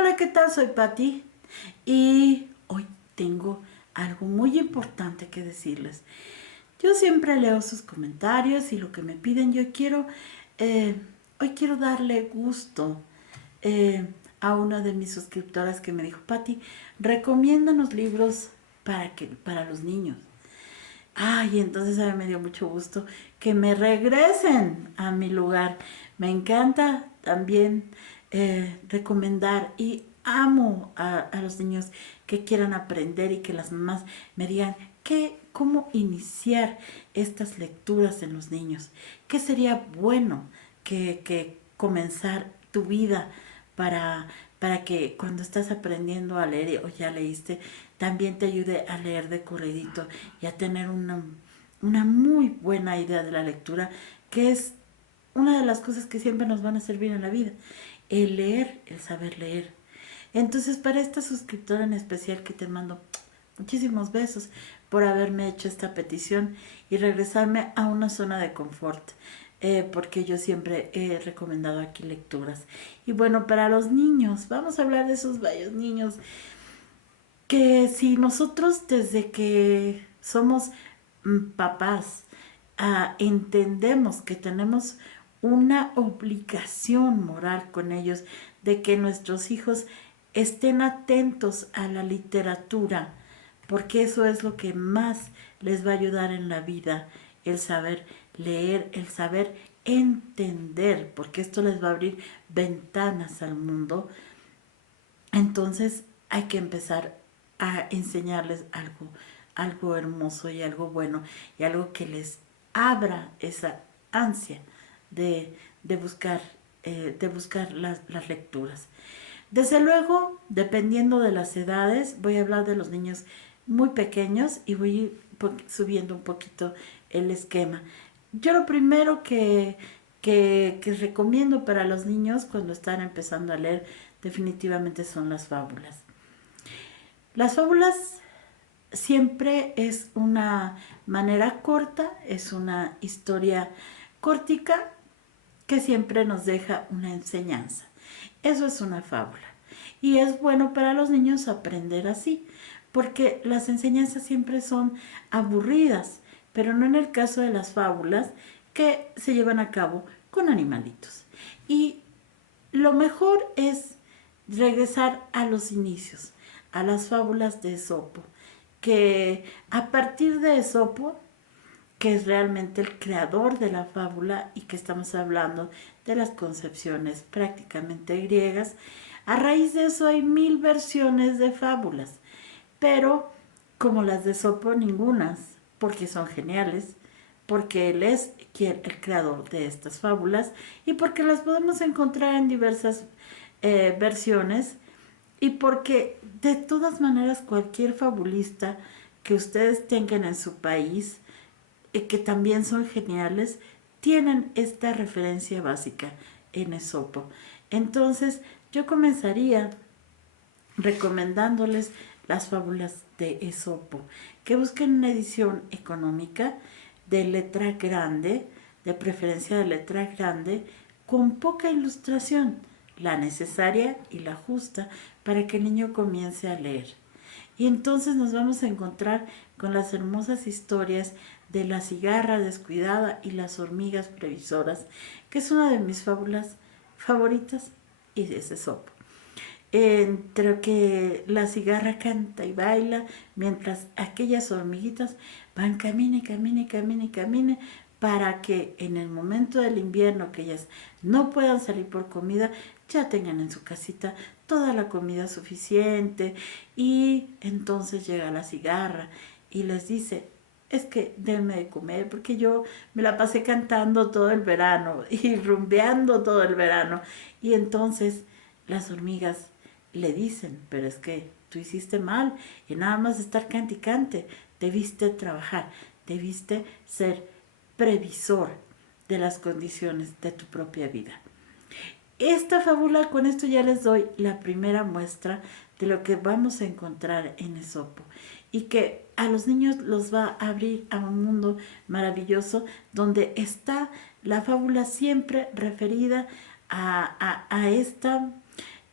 Hola, ¿qué tal? Soy Patti y hoy tengo algo muy importante que decirles. Yo siempre leo sus comentarios y lo que me piden. Eh, Hoy quiero darle gusto eh, a una de mis suscriptoras que me dijo, Patti, recomiéndanos libros para los niños. Ay, entonces a mí me dio mucho gusto que me regresen a mi lugar. Me encanta también recomendar y amo a los niños que quieran aprender y que las mamás me digan cómo iniciar estas lecturas en los niños. ¿Qué sería bueno que comenzar tu vida para, para que cuando estás aprendiendo a leer o ya leíste, también te ayude a leer de corridito y a tener una muy buena idea de la lectura, que es una de las cosas que siempre nos van a servir en la vida, el leer, el saber leer. Entonces, para esta suscriptora en especial que te mando muchísimos besos por haberme hecho esta petición y regresarme a una zona de confort, porque yo siempre he recomendado aquí lecturas. Y bueno, para los niños, vamos a hablar de esos bellos niños que si nosotros desde que somos papás entendemos que tenemos una obligación moral con ellos de que nuestros hijos estén atentos a la literatura, porque eso es lo que más les va a ayudar en la vida, el saber leer, el saber entender, porque esto les va a abrir ventanas al mundo. Entonces hay que empezar a enseñarles algo hermoso y algo bueno y algo que les abra esa ansia de buscar, las lecturas. Desde luego, dependiendo de las edades, voy a hablar de los niños muy pequeños y voy a ir subiendo un poquito el esquema. Yo lo primero que recomiendo para los niños cuando están empezando a leer definitivamente son las fábulas. Las fábulas siempre es una manera corta, es una historia cortica que siempre nos deja una enseñanza. Eso es una fábula. Y es bueno para los niños aprender así, porque las enseñanzas siempre son aburridas, pero no en el caso de las fábulas que se llevan a cabo con animalitos. Y lo mejor es regresar a los inicios, a las fábulas de Esopo, que a partir de Esopo, que es realmente el creador de la fábula y que estamos hablando de las concepciones prácticamente griegas, a raíz de eso hay 1000 versiones de fábulas, pero como las de Esopo ningunas, porque son geniales, porque él es el creador de estas fábulas y porque las podemos encontrar en diversas versiones y porque de todas maneras cualquier fabulista que ustedes tengan en su país, que también son geniales, tienen esta referencia básica en Esopo. Entonces yo comenzaría recomendándoles las fábulas de Esopo, que busquen una edición económica de letra grande, de preferencia de letra grande, con poca ilustración, la necesaria y la justa para que el niño comience a leer. Y entonces nos vamos a encontrar con las hermosas historias de la cigarra descuidada y las hormigas previsoras, que es una de mis fábulas favoritas y es Esopo. Entre que la cigarra canta y baila, mientras aquellas hormiguitas van camine, camine, camine, camine, para que en el momento del invierno que ellas no puedan salir por comida, ya tengan en su casita toda la comida suficiente. Y entonces llega la cigarra y les dice, es que denme de comer porque yo me la pasé cantando todo el verano y rumbeando todo el verano. Y entonces las hormigas le dicen, pero es que tú hiciste mal y nada más estar cante y cante, debiste trabajar, debiste ser previsor de las condiciones de tu propia vida. Esta fábula, con esto ya les doy la primera muestra de lo que vamos a encontrar en Esopo y que a los niños los va a abrir a un mundo maravilloso donde está la fábula siempre referida a esta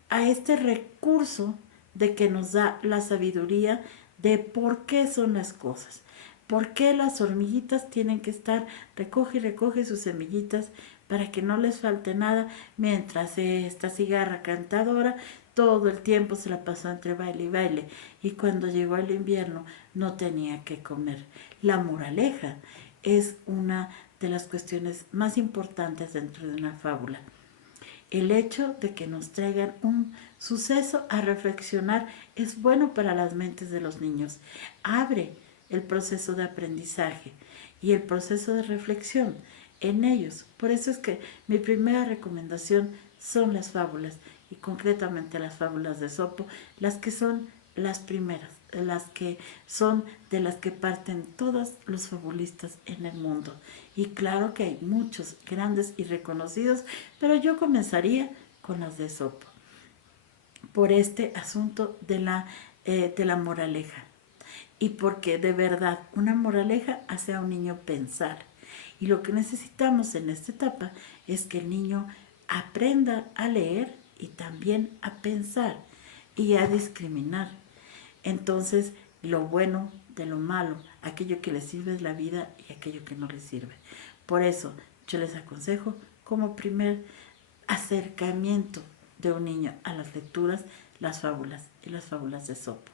a este recurso de que nos da la sabiduría de por qué son las cosas. ¿Por qué las hormiguitas tienen que estar, recoge y recoge sus semillitas para que no les falte nada, mientras esta cigarra cantadora todo el tiempo se la pasó entre baile y baile, y cuando llegó el invierno no tenía que comer? La moraleja es una de las cuestiones más importantes dentro de una fábula. El hecho de que nos traigan un suceso a reflexionar es bueno para las mentes de los niños. Abre el proceso de aprendizaje y el proceso de reflexión en ellos. Por eso es que mi primera recomendación son las fábulas, y concretamente las fábulas de Esopo, las que son las primeras, las que son de las que parten todos los fabulistas en el mundo. Y claro que hay muchos grandes y reconocidos, pero yo comenzaría con las de Esopo, por este asunto de la moraleja. Y porque de verdad una moraleja hace a un niño pensar. Y lo que necesitamos en esta etapa es que el niño aprenda a leer y también a pensar y a discriminar. Entonces, lo bueno de lo malo, aquello que le sirve es la vida y aquello que no le sirve. Por eso, yo les aconsejo como primer acercamiento de un niño a las lecturas, las fábulas y las fábulas de Esopo.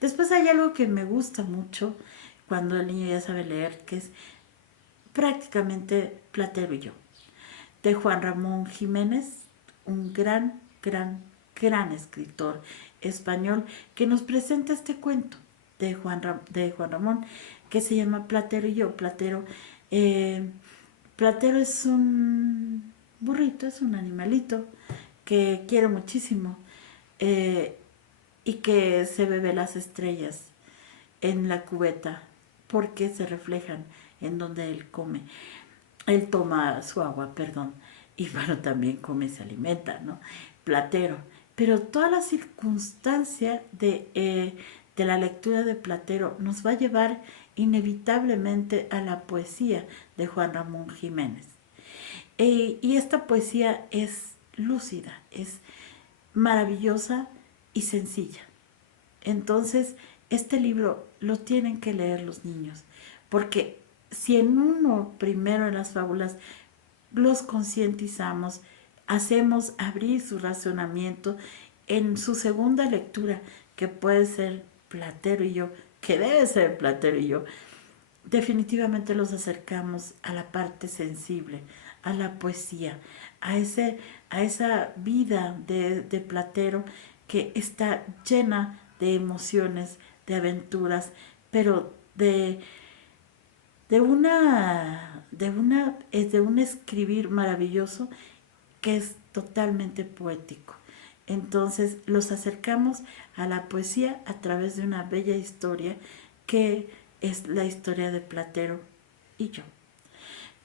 Después hay algo que me gusta mucho cuando el niño ya sabe leer, que es prácticamente Platero y yo, de Juan Ramón Jiménez, un gran escritor español que nos presenta este cuento de Juan Ramón, que se llama Platero y yo. Platero es un burrito, es un animalito que quiere muchísimo, eh, y que se bebe las estrellas en la cubeta porque se reflejan en donde él come. Él toma su agua, perdón, y bueno, también come, se alimenta, ¿no? Platero. Pero toda la circunstancia de la lectura de Platero nos va a llevar inevitablemente a la poesía de Juan Ramón Jiménez. Y esta poesía es lúcida, es maravillosa y sencilla. Entonces, este libro lo tienen que leer los niños, porque si en uno primero en las fábulas los concientizamos, hacemos abrir su razonamiento, en su segunda lectura, que puede ser Platero y yo, que debe ser Platero y yo, definitivamente los acercamos a la parte sensible, a la poesía, a esa vida de Platero que está llena de emociones, de aventuras, pero de un escribir maravilloso que es totalmente poético. Entonces los acercamos a la poesía a través de una bella historia que es la historia de Platero y yo,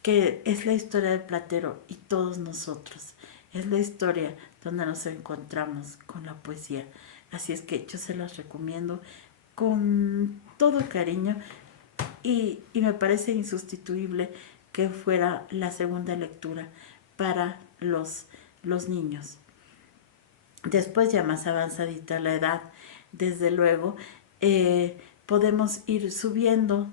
que es la historia de Platero y todos nosotros. Es la historia donde nos encontramos con la poesía. Así es que yo se los recomiendo con todo cariño, y me parece insustituible que fuera la segunda lectura para los niños. Después, ya más avanzadita la edad, desde luego, podemos ir subiendo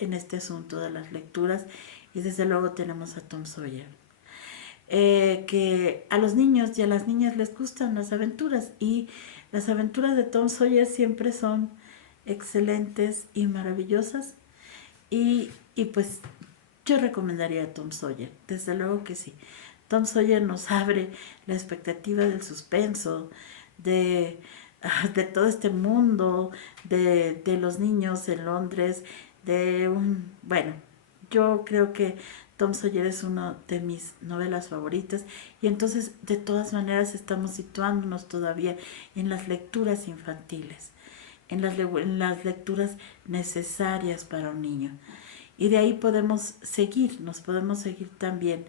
en este asunto de las lecturas, y desde luego tenemos a Tom Sawyer. Que a los niños y a las niñas les gustan las aventuras, y las aventuras de Tom Sawyer siempre son excelentes y maravillosas, y pues yo recomendaría a Tom Sawyer, desde luego que sí. Tom Sawyer nos abre la expectativa del suspenso, de, de todo este mundo, de los niños en Londres, bueno, yo creo que Tom Sawyer es una de mis novelas favoritas, y entonces de todas maneras estamos situándonos todavía en las lecturas infantiles, en las lecturas necesarias para un niño. Y de ahí nos podemos seguir también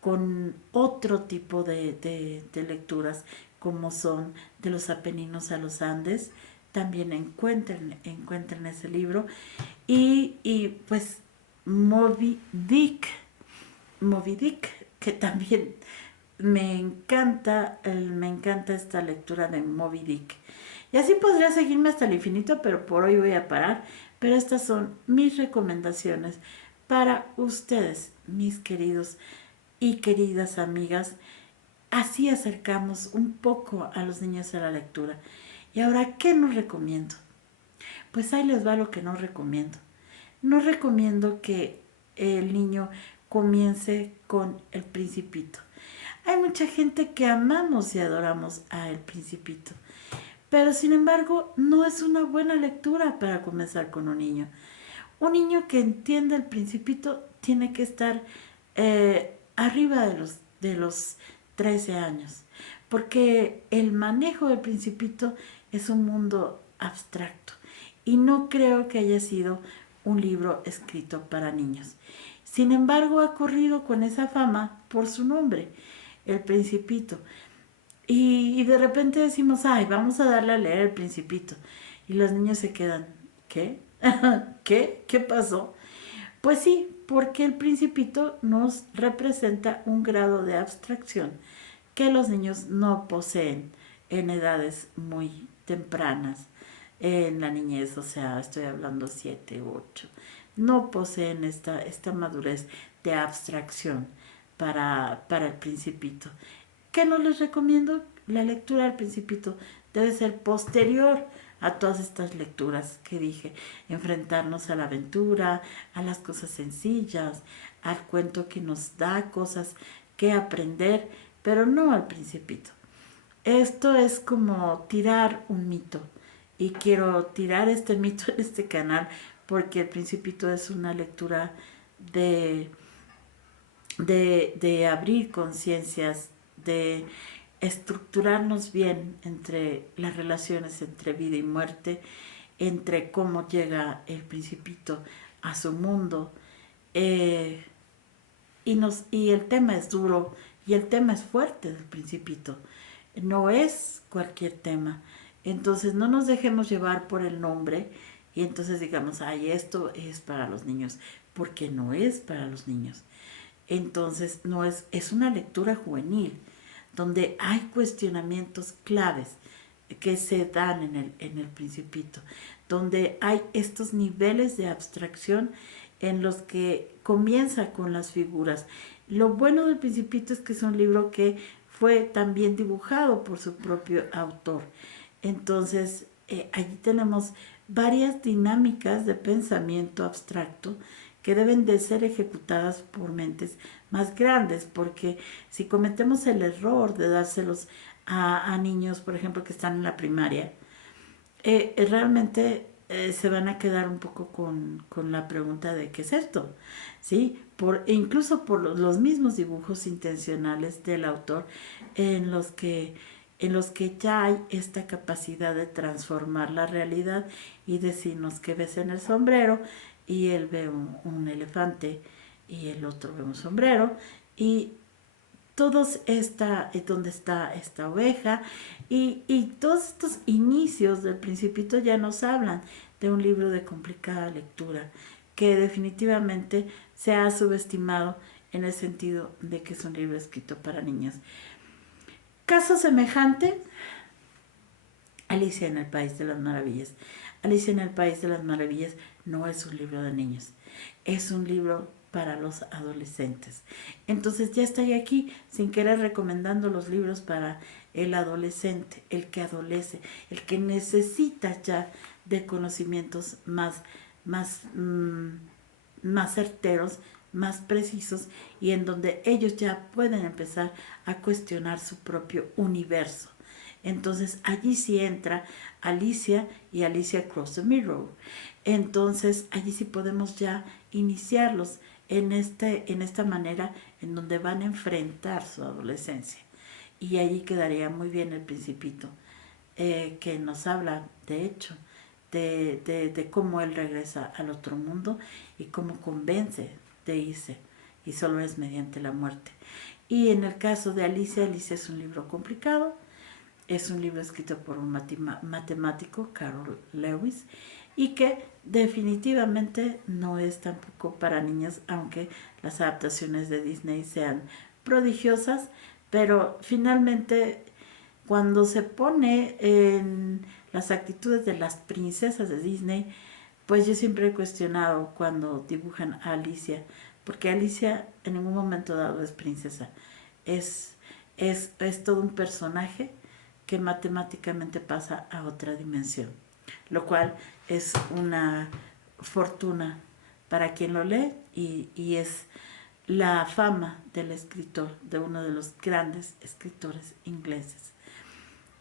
con otro tipo de lecturas, como son de los Apeninos a los Andes. También encuentren ese libro. Y pues Moby Dick, que también me encanta esta lectura de Moby Dick. Y así podría seguirme hasta el infinito, pero por hoy voy a parar. Pero estas son mis recomendaciones para ustedes, mis queridos y queridas amigas. Así acercamos un poco a los niños a la lectura. Y ahora, ¿qué nos recomiendo? Pues ahí les va lo que no recomiendo. No recomiendo que el niño comience con El Principito. Hay mucha gente que amamos y adoramos a El Principito, pero sin embargo no es una buena lectura para comenzar con un niño. Un niño que entienda El Principito tiene que estar arriba de los 13 años, porque el manejo del Principito es un mundo abstracto y no creo que haya sido un libro escrito para niños. Sin embargo, ha corrido con esa fama por su nombre, El Principito. Y de repente decimos, ay, vamos a darle a leer El Principito. Y los niños se quedan, ¿qué? ¿Qué? ¿Qué pasó? Pues sí, porque El Principito nos representa un grado de abstracción que los niños no poseen en edades muy tempranas, en la niñez, o sea, estoy hablando 7 u 8, no poseen esta madurez de abstracción para El Principito. ¿Qué no les recomiendo? La lectura del Principito debe ser posterior a todas estas lecturas que dije, enfrentarnos a la aventura, a las cosas sencillas, al cuento que nos da cosas que aprender, pero no al Principito. Esto es como tirar un mito y quiero tirar este mito en este canal porque El Principito es una lectura de, de abrir conciencias, de estructurarnos bien entre las relaciones entre vida y muerte, entre cómo llega el Principito a su mundo. eh, y el tema es duro y el tema es fuerte del Principito. No es cualquier tema. Entonces no nos dejemos llevar por el nombre y entonces digamos, ay, esto es para los niños, porque no es para los niños. Entonces no es una lectura juvenil donde hay cuestionamientos claves que se dan en el Principito, donde hay estos niveles de abstracción en los que comienza con las figuras. Lo bueno del Principito es que es un libro que fue también dibujado por su propio autor. Entonces, allí tenemos varias dinámicas de pensamiento abstracto que deben de ser ejecutadas por mentes más grandes, porque si cometemos el error de dárselos a niños, por ejemplo, que están en la primaria, realmente se van a quedar un poco con la pregunta de qué es esto, ¿sí? Incluso por los mismos dibujos intencionales del autor en en los que ya hay esta capacidad de transformar la realidad y decirnos que ves en el sombrero y él ve un elefante y el otro ve un sombrero y todos donde está esta oveja y todos estos inicios del Principito ya nos hablan de un libro de complicada lectura que definitivamente se ha subestimado en el sentido de que es un libro escrito para niños. Caso semejante, Alicia en el País de las Maravillas. Alicia en el País de las Maravillas no es un libro de niños, es un libro para los adolescentes. Entonces ya estoy aquí sin querer recomendando los libros para el adolescente, el que adolece, el que necesita ya de conocimientos más certeros, más precisos y en donde ellos ya pueden empezar a cuestionar su propio universo. Entonces allí sí entra Alicia y Alicia Cross the Mirror. Entonces allí sí podemos ya iniciarlos en esta manera en donde van a enfrentar su adolescencia. Y allí quedaría muy bien el Principito, que nos habla, de hecho, de cómo él regresa al otro mundo y cómo convence de irse, y solo es mediante la muerte. Y en el caso de Alicia, Alicia es un libro complicado, es un libro escrito por un matemático, Carol Lewis, y que definitivamente no es tampoco para niños, aunque las adaptaciones de Disney sean prodigiosas, pero finalmente cuando se pone en las actitudes de las princesas de Disney, pues yo siempre he cuestionado cuando dibujan a Alicia, porque Alicia en ningún momento dado es princesa, es, es todo un personaje que matemáticamente pasa a otra dimensión, lo cual es una fortuna para quien lo lee y es la fama del escritor, de uno de los grandes escritores ingleses.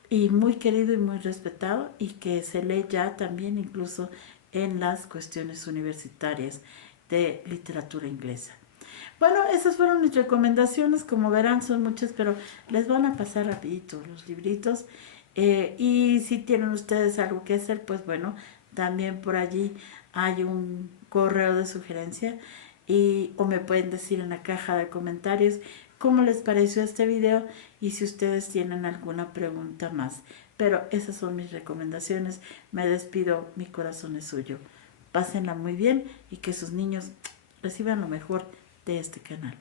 Y muy querido y muy respetado y que se lee ya también incluso en las cuestiones universitarias de literatura inglesa. Bueno, esas fueron mis recomendaciones, como verán son muchas, pero les van a pasar rapidito los libritos. Y si tienen ustedes algo que hacer, pues bueno, también por allí hay un correo de sugerencia o me pueden decir en la caja de comentarios cómo les pareció este video y si ustedes tienen alguna pregunta más. Pero esas son mis recomendaciones. Me despido, mi corazón es suyo. Pásenla muy bien y que sus niños reciban lo mejor de este canal.